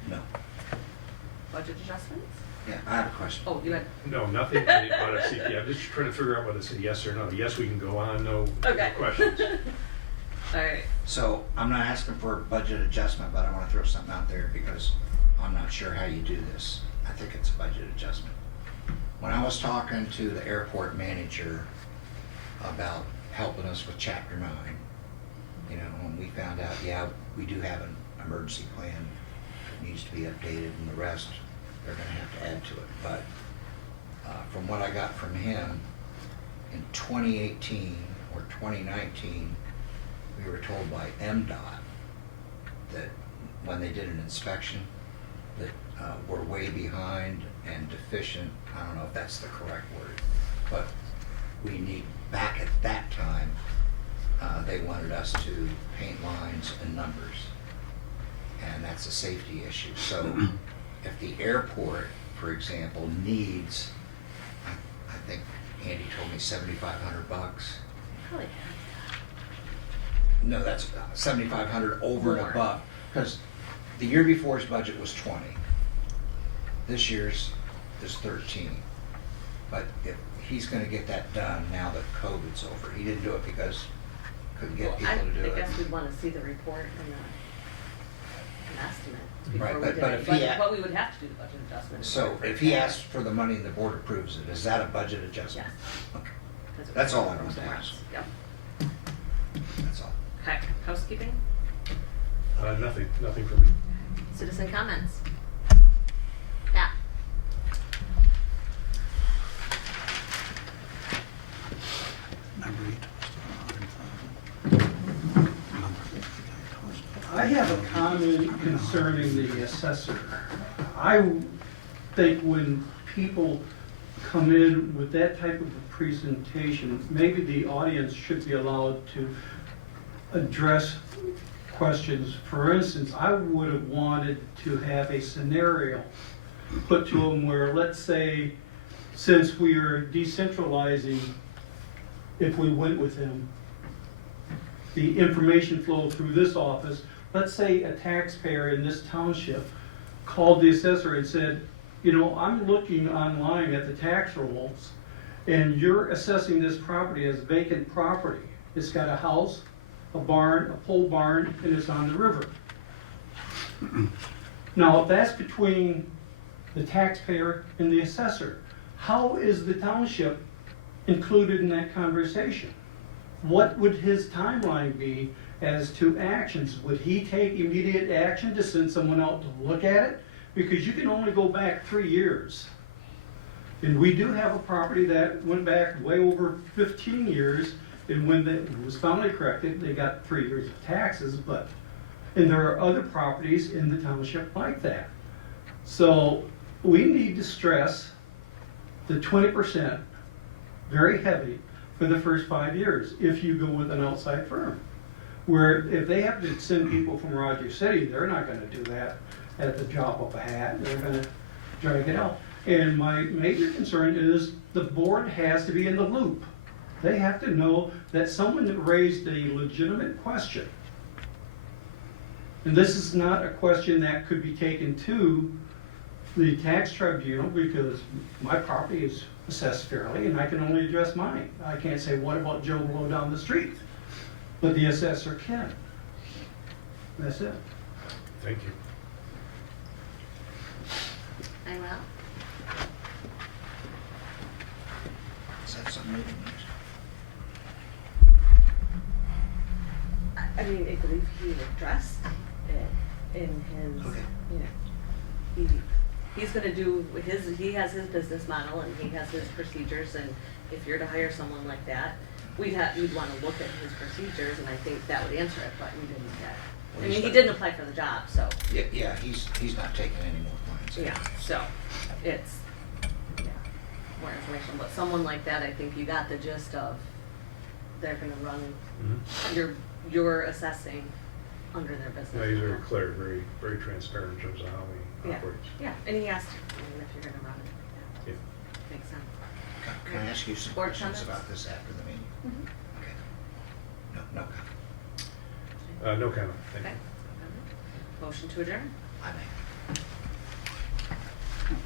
no, budget adjustments? yeah, I have a question. Oh, you had, No, nothing on the audit CP. I'm just trying to figure out whether it's a yes or no. Yes, we can go on, no okay. questions. All right, So I'm not asking for a budget adjustment, but I wanna throw something out there because I'm not sure how you do this. I think it's a budget adjustment. When I was talking to the airport manager about helping us with chapter 9, you know, when we found out, yeah, we do have an emergency plan that needs to be updated, and the rest, they're gonna have to add to it. But from what I got from him, in 2018 or 2019, we were told by MDOT that when they did an inspection, that we're way behind and deficient. I don't know if that's the correct word, but we need, back at that time, they wanted us to paint lines and numbers. And that's a safety issue. So if the airport, for example, needs, I think Andy told me $7,500. probably No, that's 7,500 over and More. above, because the year before's budget was 20. This year's is 13. But if he's gonna get that done now that COVID's over, he didn't do it because couldn't get people to do I it. guess we'd wanna see the report and an estimate Right, before we but- did but any if he budget, had- but we would have to do the budget adjustment. So if he asks for the money and the board approves it, is that a budget adjustment? Yes. Okay, 'Cause it That's was all I wanted to somewhere ask. else. Yep, that's all. okay, housekeeping, Nothing for me. citizen comments. Yeah, I have a comment concerning the assessor. I think when people come in with that type of a presentation, maybe the audience should be allowed to address questions. For instance, I would have wanted to have a scenario put to them where, let's say, since we are decentralizing, if we went with him, the information flow through this office, let's say a taxpayer in this township called the assessor and said, you know, I'm looking online at the tax rolls, and you're assessing this property as vacant property. It's got a house, a barn, a pole barn, and it's on the river. Now, if that's between the taxpayer and the assessor, how is the township included in that conversation? What would his timeline be as to actions? Would he take immediate action to send someone out to look at it? Because you can only go back 3 years. And we do have a property that went back way over 15 years, and when it was finally corrected, they got 3 years of taxes, and there are other properties in the township like that. So we need to stress the 20% very heavy for the first 5 years if you go with an outside firm. Where if they have to send people from Roger City, they're not gonna do that at the drop of a hat, they're gonna drag it out. And my major concern is the board has to be in the loop. They have to know that someone raised a legitimate question. And this is not a question that could be taken to the tax tribunal because my property is assessed fairly and I can only address mine. I can't say, what about Joe Blow down the street? But the assessor can. That's it. Thank you. I will. Is that something we can use? I mean, I believe he addressed it in his, Okay. you know, he's gonna do he has his business model and he has his procedures, and if you're to hire someone like that, we'd wanna look at his procedures, and I think that would answer it, but we didn't get. Well, I mean, he's he not- didn't apply for the job, so, Yeah, he's not taking any more clients. yeah, so, it's, yeah, more information, but someone like that, I think you got the gist of, they're gonna run, Mhm. you're assessing under their business. No, he's very model. clear, very, very transparent in terms of how he Yeah. operates. Yeah, and he asked, I mean, if you're gonna run it like that, Yeah. makes sense. Can I ask you some Board questions comments? about this after the meeting? Okay. No comment. No comment, thank Okay. you. Motion to adjourn? I make.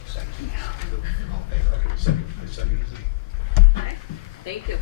Second. All in favor? Okay, second. Okay, thank you.